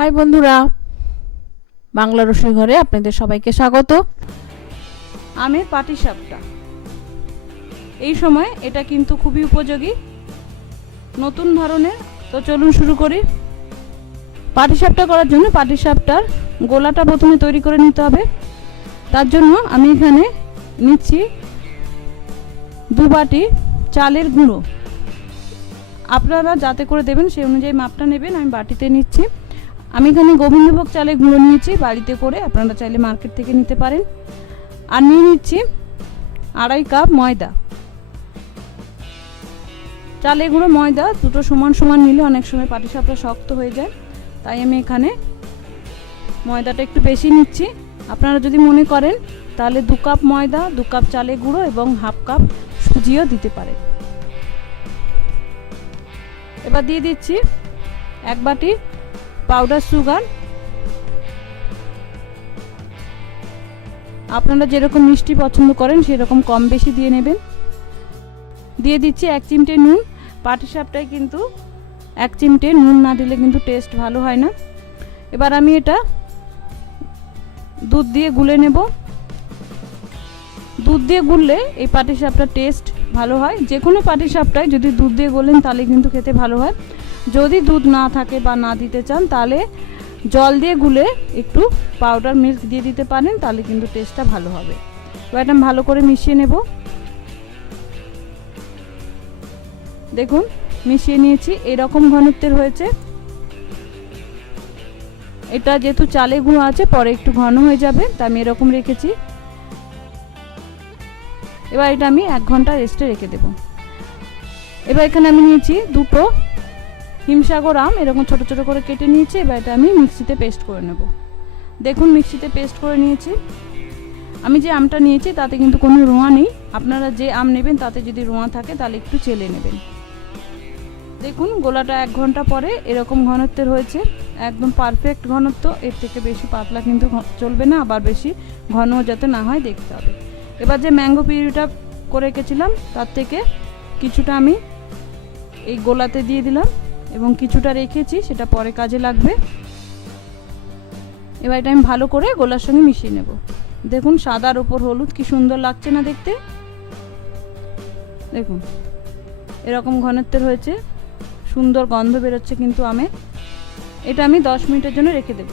High বন্ধুরা, বাংলা রসুই ঘরে আপনাদের সবাইকে স্বাগত। আমের পাটিসাপটা, এই সময় এটা কিন্তু খুবই উপযোগী, নতুন ধরনের। তো চলুন শুরু করি। পাটিসাপটা করার জন্য পাটিসাপটার গোলাটা প্রথমে তৈরি করে নিতে হবে। তার জন্য আমি এখানে নিচ্ছি 2 বাটি চালের গুঁড়ো। আপনারা যাতে করে দেবেন সেই অনুযায়ী মাপটা নেবেন। আমি বাটিতে নিচ্ছি। আমি এখানে গোবিন্দভোগ চালের গুঁড়ো নিয়েছি বাড়িতে করে, আপনারা চাইলে মার্কেট থেকে নিতে পারেন। আর নিয়ে নিচ্ছি 2.5 কাপ ময়দা। চালের গুঁড়ো ময়দা দুটো সমান সমান নিলে অনেক সময় পাটিসাপটা শক্ত হয়ে যায়, তাই আমি এখানে ময়দাটা একটু বেশি নিচ্ছি। আপনারা যদি মনে করেন তাহলে 2 কাপ ময়দা, 2 কাপ চালের গুঁড়ো এবং 1/2 কাপ সুজিও দিতে পারেন। এবার দিয়ে দিচ্ছি 1 বাটি পাউডার সুগার। আপনারা যেরকম মিষ্টি পছন্দ করেন সেরকম কম বেশি দিয়ে নেবেন। দিয়ে দিচ্ছি 1 চিমটে নুন। পাটিসাপটায় কিন্তু 1 চিমটে নুন না দিলে কিন্তু টেস্ট ভালো হয় না। এবার আমি এটা দুধ দিয়ে গুলে নেব। দুধ দিয়ে গুললে এই পাটিসাপটার টেস্ট ভালো হয়। যে কোনো পাটিসাপটায় যদি দুধ দিয়ে গোলেন তাহলে কিন্তু খেতে ভালো হয়। যদি দুধ না থাকে বা না দিতে চান তাহলে জল দিয়ে গুলে একটু পাউডার মিল্ক দিয়ে দিতে পারেন, তাহলে কিন্তু টেস্টটা ভালো হবে। এবার এটা ভালো করে মিশিয়ে নেব। দেখুন মিশিয়ে নিয়েছি, এরকম ঘনত্বের হয়েছে। এটা যেহেতু চালে গুঁড়ো আছে পরে একটু ঘন হয়ে যাবে, তাই আমি এরকম রেখেছি। এবার এটা আমি 1 ঘন্টা রেস্টে রেখে দেব। এবার এখানে আমি নিয়েছি 2টো হিমসাগর আম, এরকম ছোট ছোট করে কেটে নিয়েছি। এবার এটা আমি মিক্সিতে পেস্ট করে নেব। দেখুন মিক্সিতে পেস্ট করে নিয়েছি। আমি যে আমটা নিয়েছি তাতে কিন্তু কোনো রোঁয়া নেই। আপনারা যে আম নেবেন তাতে যদি রোঁয়া থাকে তাহলে একটু চেলে নেবেন। দেখুন গোলাটা 1 ঘন্টা পরে এরকম ঘনত্বের হয়েছে, একদম পারফেক্ট ঘনত্ব। এর থেকে বেশি পাতলা কিন্তু চলবে না, আবার বেশি ঘন যাতে না হয় দেখতে হবে। এবার যে ম্যাঙ্গো পিউরিটা করে রেখেছিলাম তার থেকে কিছুটা আমি এই গোলাতে দিয়ে দিলাম এবং কিছুটা রেখেছি, সেটা পরে কাজে লাগবে। এবার এটা আমি ভালো করে গোলার সঙ্গে মিশিয়ে নেব। দেখুন সাদার উপর হলুদ, কি সুন্দর লাগছে না দেখতে। দেখুন এরকম ঘনত্বের হয়েছে, সুন্দর গন্ধ বেরোচ্ছে কিন্তু আমের। এটা আমি 10 মিনিটের জন্য রেখে দেব।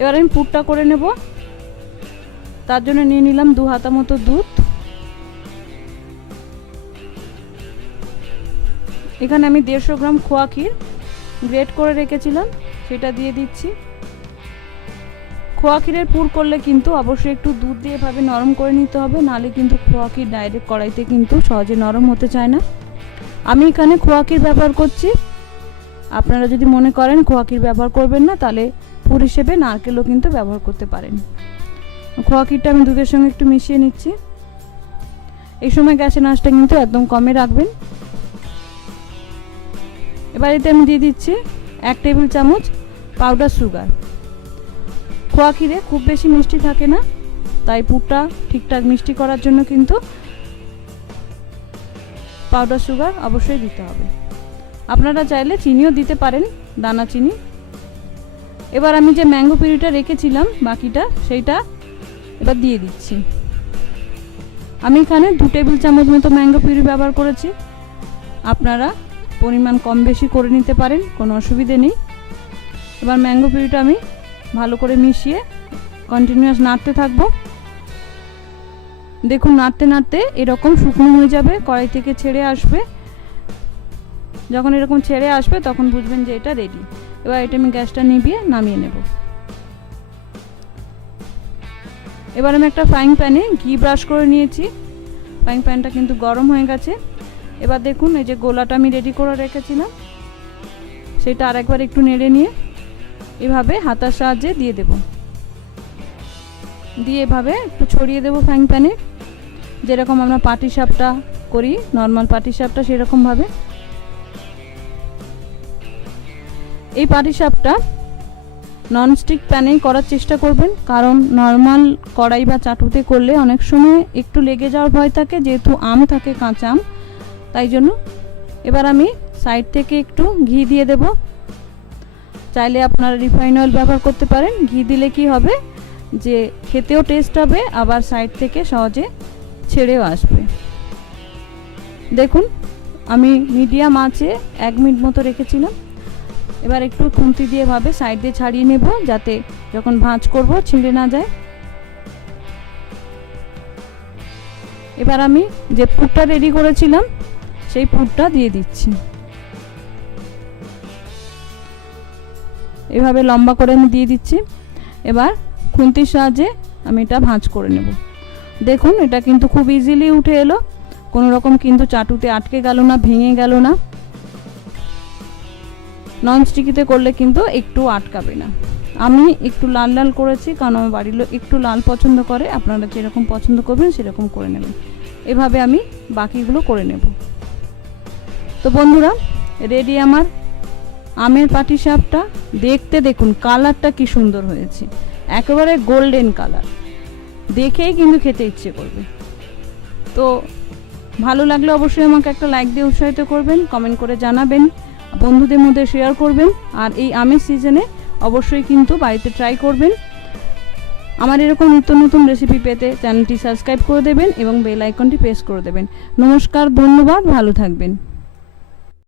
এবার আমি পুরটা করে নেব। তার জন্য নিয়ে নিলাম 2 হাতা মতো দুধ। এখানে আমি 150 গ্রাম খোয়া ক্ষীর গ্রেট করে রেখেছিলাম, সেটা দিয়ে দিচ্ছি। খোয়া ক্ষীরের পুর করলে কিন্তু অবশ্যই একটু দুধ দিয়ে এভাবে নরম করে নিতে হবে, নাহলে কিন্তু খোয়া ক্ষীর ডাইরেক্ট কড়াইতে কিন্তু সহজে নরম হতে চায় না। আমি এখানে খোয়া ক্ষীর ব্যবহার করছি। আপনারা যদি মনে করেন খোয়া ক্ষীর ব্যবহার করবেন না তাহলে পুর হিসেবে নারকেলও কিন্তু ব্যবহার করতে পারেন। খোয়া ক্ষীরটা আমি দুধের সঙ্গে একটু মিশিয়ে নিচ্ছি। এই সময় গ্যাসের আঁচটা কিন্তু একদম কমে রাখবেন। এবার এতে আমি দিয়ে দিচ্ছি 1 টেবিল চামচ পাউডার সুগার। খোয়া ক্ষীরে খুব বেশি মিষ্টি থাকে না, তাই পুরটা ঠিকঠাক মিষ্টি করার জন্য কিন্তু পাউডার সুগার অবশ্যই দিতে হবে। আপনারা চাইলে চিনিও দিতে পারেন, দানা চিনি। এবার আমি যে ম্যাঙ্গো পিউরিটা রেখেছিলাম বাকিটা, সেইটা এবার দিয়ে দিচ্ছি। আমি এখানে 2 টেবিল চামচ মতো ম্যাঙ্গো পিউরি ব্যবহার করেছি। আপনারা পরিমাণ কম বেশি করে নিতে পারেন, কোনো অসুবিধে নেই। এবার ম্যাঙ্গো পিউরিটা আমি ভালো করে মিশিয়ে কন্টিনিউয়াস নাড়তে থাকবো। দেখুন নাড়তে নাড়তে এরকম শুকনো হয়ে যাবে, কড়াই থেকে ছেড়ে আসবে। যখন এরকম ছেড়ে আসবে তখন বুঝবেন যে এটা রেডি। এবার এটা আমি গ্যাসটা নিভিয়ে নামিয়ে নেব। এবার আমি একটা ফ্রাইং প্যানে ঘি ব্রাশ করে নিয়েছি। ফ্রাইং প্যানটা কিন্তু গরম হয়ে গেছে। এবার দেখুন এই যে গোলাটা আমি রেডি করে রেখেছিলাম সেটা আরেকবার একটু নেড়ে নিয়ে এভাবে হাতার সাহায্যে দিয়ে দেব। দিয়ে এভাবে একটু ছড়িয়ে দেব ফ্রাইং প্যানে, যেরকম আমরা পাটিসাপটা করি নর্মাল পাটিসাপটা সেরকমভাবে। এই পাটিসাপটা ননস্টিক প্যানেই করার চেষ্টা করবেন, কারণ নর্মাল কড়াই বা চাটুতে করলে অনেক সময় একটু লেগে যাওয়ার ভয় থাকে, যেহেতু আম থাকে কাঁচা আম, তাই জন্য। এবার আমি সাইড থেকে একটু ঘি দিয়ে দেব। চাইলে আপনারা রিফাইন অয়েল ব্যবহার করতে পারেন। ঘি দিলে কি হবে যে খেতেও টেস্ট হবে, আবার সাইড থেকে সহজে ছেড়েও আসবে। দেখুন আমি মিডিয়াম আঁচে 1 মিনিট মতো রেখেছিলাম। এবার একটু খুন্তি দিয়ে ভাবে সাইড দিয়ে ছাড়িয়ে নেব, যাতে যখন ভাঁজ করব ছিঁড়ে না যায়। এবার আমি যে পুরটা রেডি করেছিলাম সেই পুরটা দিয়ে দিচ্ছি। এভাবে লম্বা করে আমি দিয়ে দিচ্ছি। এবার খুন্তির সাহায্যে আমি এটা ভাঁজ করে নেব। দেখুন এটা কিন্তু খুব ইজিলি উঠে এলো, কোনো রকম কিন্তু চাটুতে আটকে গেল না, ভেঙে গেল না। ননস্টিকিতে করলে কিন্তু একটু আটকাবে না। আমি একটু লাল লাল করেছি, কারণ আমার বাড়ির লোক একটু লাল পছন্দ করে। আপনারা যেরকম পছন্দ করবেন সেরকম করে নেবেন। এভাবে আমি বাকিগুলো করে নেব। তো বন্ধুরা, রেডি আমার আমের পাটিসাপটা। দেখতে দেখুন কালারটা কি সুন্দর হয়েছে, একেবারে গোল্ডেন কালার, দেখেই কিন্তু খেতে ইচ্ছে করবে। তো ভালো লাগলে অবশ্যই আমাকে একটা লাইক দিয়ে উৎসাহিত করবেন, কমেন্ট করে জানাবেন, বন্ধুদের মধ্যে শেয়ার করবেন। আর এই আমের সিজনে অবশ্যই কিন্তু বাড়িতে ট্রাই করবেন। আমার এরকম নিত্য নতুন রেসিপি পেতে চ্যানেলটি সাবস্ক্রাইব করে দেবেন এবং বেল আইকনটি প্রেস করে দেবেন। নমস্কার, ধন্যবাদ, ভালো থাকবেন।